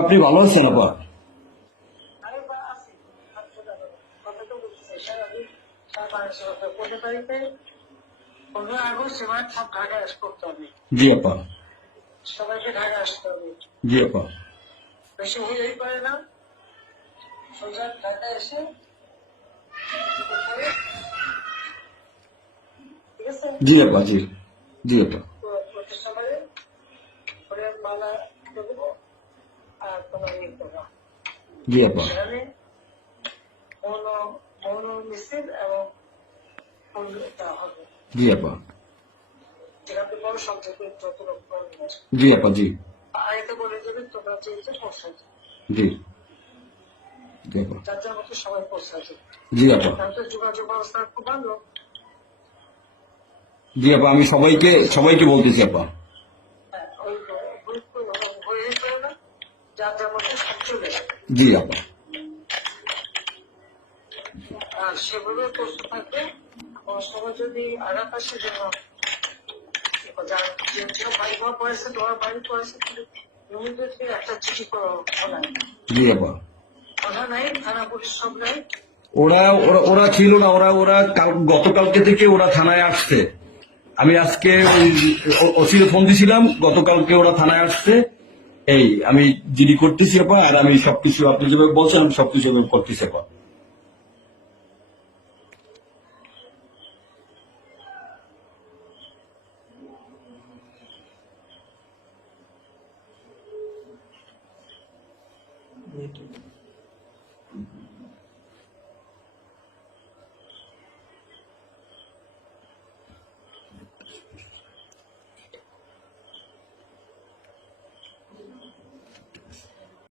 আপনি ভালো আছেন আপা? জি আপা। সবাইকে ঢাকা আসতে হবে। জি আপা। বেশি হইলেই পারে না, সোজা ঢাকা এসে ঠিক আছে জি আপা। জি জি আপা। প্রতিষ্ঠানে মালা দেবো আর তোমার ইয়ে করবা। জি আপা। সেখানে মৌন মৌন মিছিল এবং ফুল দেওয়া হবে। জি আপা। যেখানে বড় সংখ্যকে যত লোক করবে জি আপা। জি আগে বলে দেবে তোমরা যেহেতু পৌঁছাচ্ছে জি জি আপা। যার যার মতো সবাই পৌঁছাচ্ছে। জি আপা। তাহলে যোগাযোগ ব্যবস্থা খুব ভালো। জি আপা, আমি সবাইকে সবাইকে বলতেছি আপা। হ্যাঁ, ওই গ্রুপ হয়ে পড়ে না, যার যার মতো সব চলে যাবে। জি আপা। আর সেগুলো প্রস্তুত থাকবে। আমার সময় যদি আঘাত আসে যেন বাড়ি ঘর পড়েছে, তোমার বাড়ি পড়েছে, ইমিডিয়েটলি একটা চিঠি করো থানায়। জি আপা। থানা নাই, থানা পুলিশ সব নাই। ওরা ওরা ওরা ছিল না, ওরা ওরা গতকালকে থেকে ওরা থানায় আসছে। আমি আজকে ওই ওসিকে ফোন দিছিলাম, গতকালকে ওরা থানায় আসছে। এই আমি জিডি করতেছি আপা, আর আমি সবকিছু আপনি যেভাবে বলছেন আমি সবকিছু করতেছি আপা। Muito